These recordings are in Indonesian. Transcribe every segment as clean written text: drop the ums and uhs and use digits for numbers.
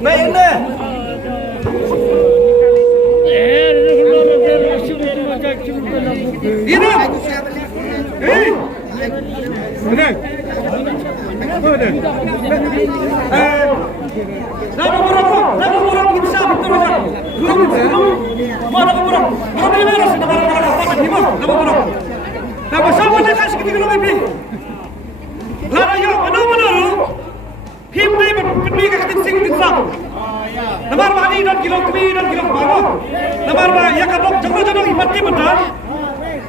Baik ini. Ini. Ini. Nama burung bisa betul aja. Mana burung? Nama ini harus nama burung. Nama siapa yang kasih kita lebih? Lalu mana? Him ni berdiri kat sing sing. Namar mani dan kilo baru. Namar ma ya kadok janglo imati betul.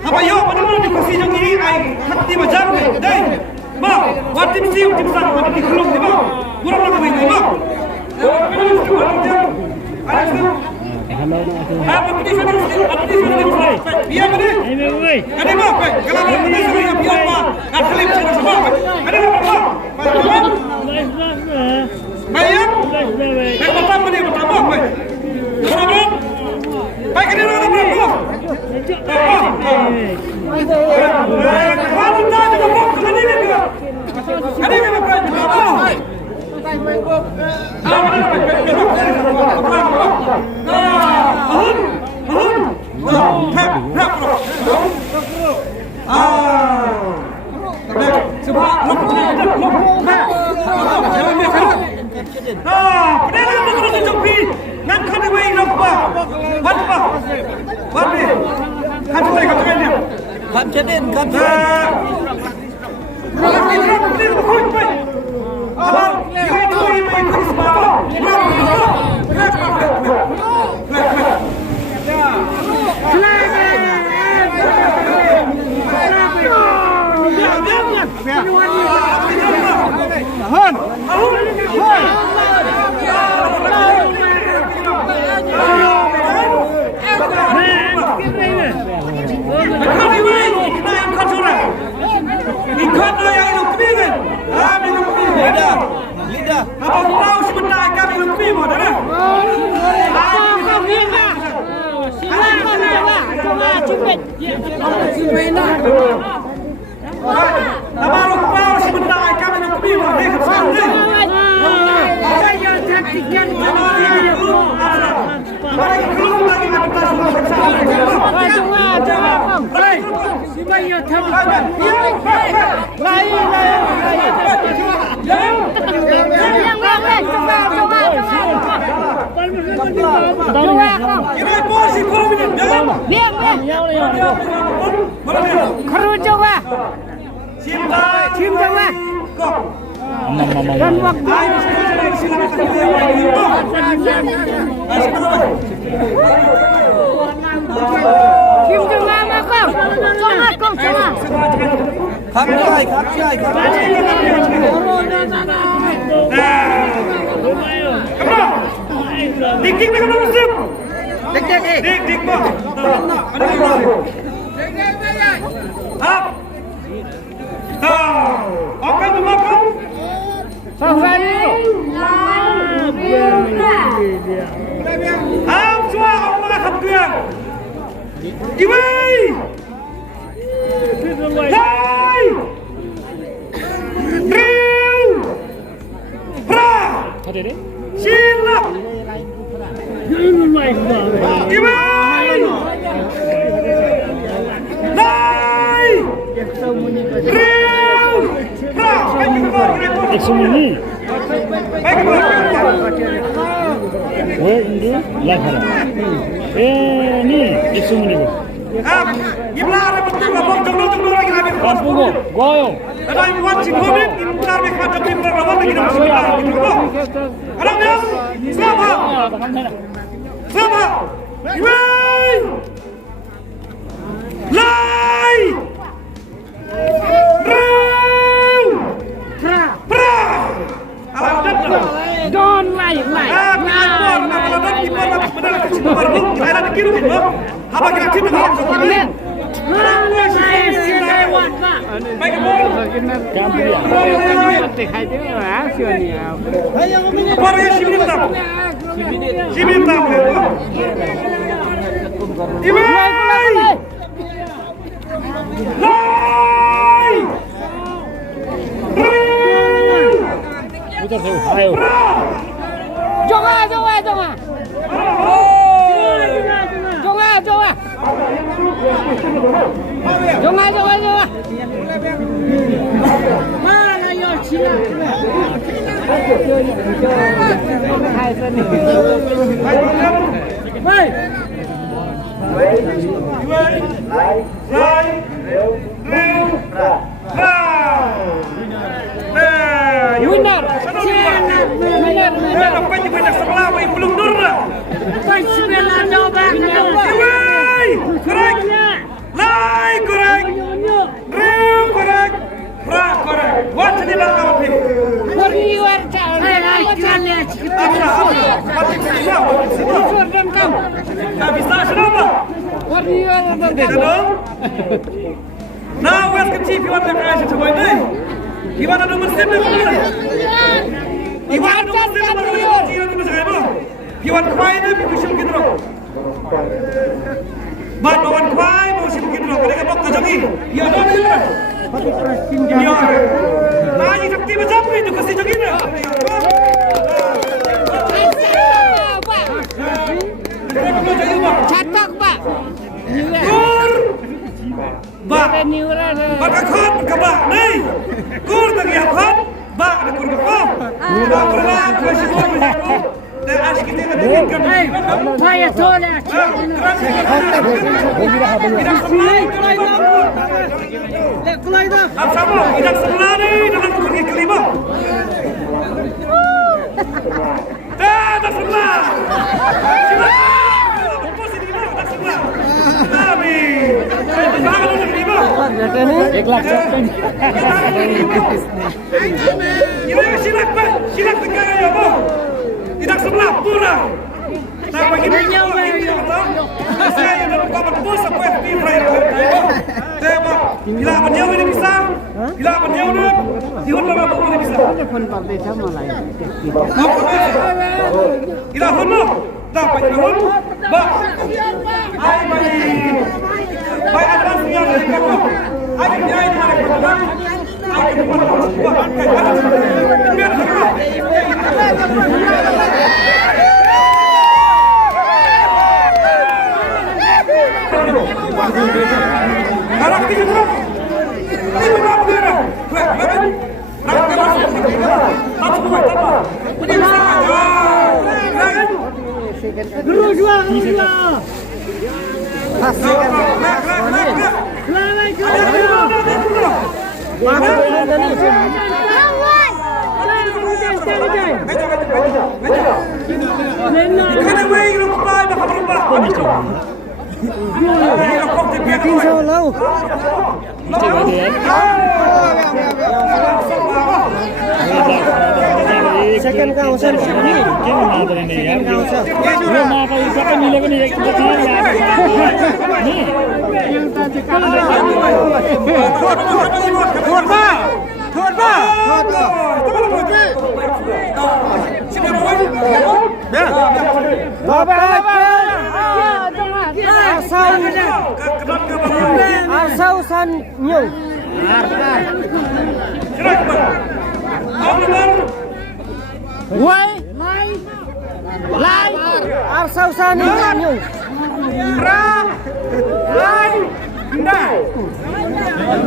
Apa yo mana di kursi jang ini ai hati macam ni. Dai. Ma, wati mesti tim sang wati di kelung ni ma. Kurang nak main ni ma. Apa ni sana? Biar mana? Ada ma? Kalau mana sana biar ma. Akhlim cina sama. Ada ma? Bayar? Baik betul mana betul baik. Kenapa? Baik ini orang berapa? Kalau tak ada bok, kali ni juga. Kali ni berapa? Dik nak musim. Dik mo. Up. Oke makan. Safari. Semua orang makan tuang. Iwai. Hai. Drill. Pra. Ada ni? Silap. Iwai. Hai. Drill. Pra. Eksumuni. Ini lahara. Ni eksumuni ko. Gimana betul babak jonglo lagi lagi. Kampung goyong. Ada yang buat cingkomin, incar mereka jadi perawat lagi dalam sekolah gitu kok. Ada yang siapa? Siapa? Wei! Lai! Rew! Pra! Aladat don lai. Aladat di mana benar kecil baru. Kira ada kiri tu. Apa kira kita harus sekolah? Baik boleh. Gambia. Nanti hadir lah sionia. Apa yang sibintam? Sibintam. Imai. Lai. Putar tu. Ayo. Mana yo Cina. Winner. Banyak sebelah belum durna. Bismillah coba. Korek. Lai korek. Rem korek. Ra korek. Wat di belakang api. Warrior jalan. Tak bisa kenapa? Warrior Nah, wes kecil piwan nak kaya coba ini. Gimana nomor sen nak kaya? Gimana nomor sen nak kaya? Jiran tu macam apa? Piwan kaya ni bisa begitu. Mat piwan kaya bisa begitu. Mereka bok kajangi. Ya dah ni. Ya. Nah, ini sakti macam ni tu kasi jangi ni. Catak Pak. Kur. Bak. Bak khot ke bak ni. Kur tak ya khot. Bak ada kur ke kau. Bak kurang kasi kur. Dan as kita nak dengar. Payah tolak. Kelai dah. Sama, kita sebelah ni dalam kursi kelima. Dah sebelah. Posisi di mana? Dah sebelah. Tapi, sebelah dalam kelima. Ini silap pak, silap tegak ya bu. Tidak sebelah pura. Tak begini nyawa ya. Saya dalam kamar bos apa yang di Tembak. Bila menjauh ini bisa. Bila menjauh ni, dihun berapa ini bisa. Bila hun dapat dihun. Bah. Ay baik ada yang dari kamu. Ay dia ini mana kamu? Ay di mana kamu? Biar Harap kita terus. Ini berapa dia? Nak masuk kita. Tak boleh tak. Ini saja. Dulu jual. Second council ni. Asau san nyung. Wai, lai, asau san nyung. Ra, lai, dah.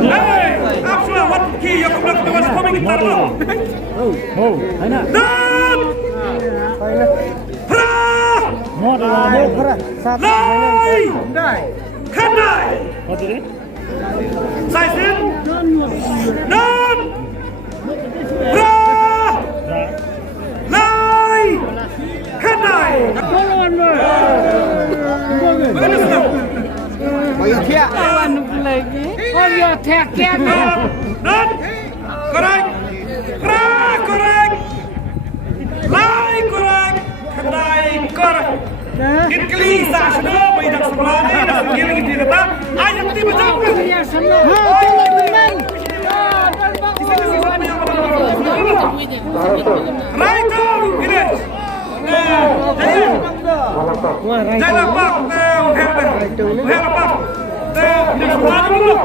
Hey, apa wat ki yang kau nak tuas kau ingin tahu? Anak. Dan. Ra. Lai. Kanai. What is it? Saisin. Dan. Ra. Lai. Kanai. Bagaimana? Kawan lagi. Oh ya tekan. Dan. Korek. Ra korek. Lai korek. Kanai korek. Inkli sahna bayar sebelah ni dah kiri kiri kata. Ayam ti macam tu. Ya sana. Right down, finish. Jangan pak, jangan pak. Sebelah dulu.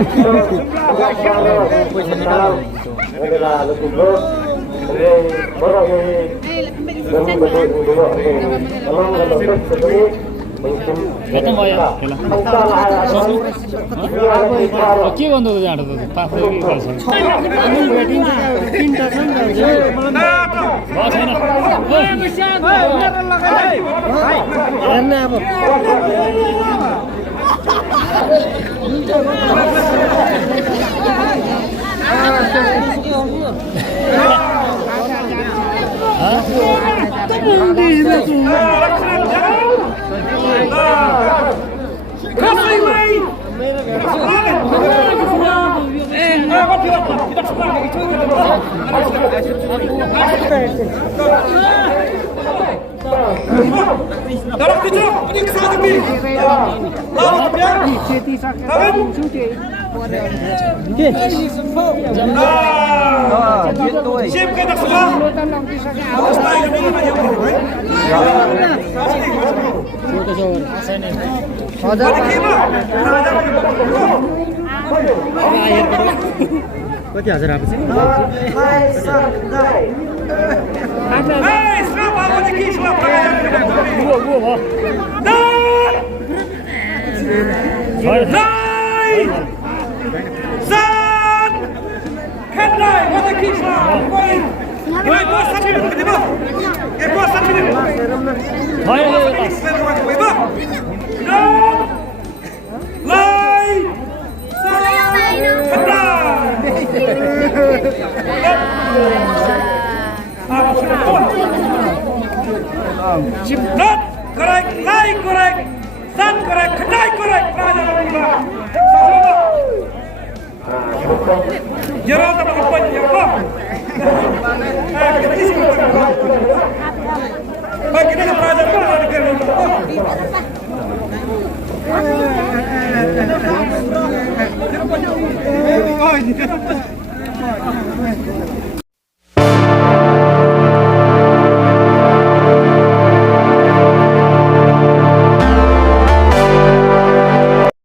Betul nggak ya? के भन्नु त जाँडो त पाँच के गर्छ हामी वेटिङ तीनटा छ नि हेर्न अब Dorong tujuh, ini ke sana pi. Lawan dia. Siap kita sudah. कति हजार आएको छ Not correct, lie correct, sun correct, kedai correct. Jangan tak apa apa. Bagi kita pelajar ada kerja. Oh ini.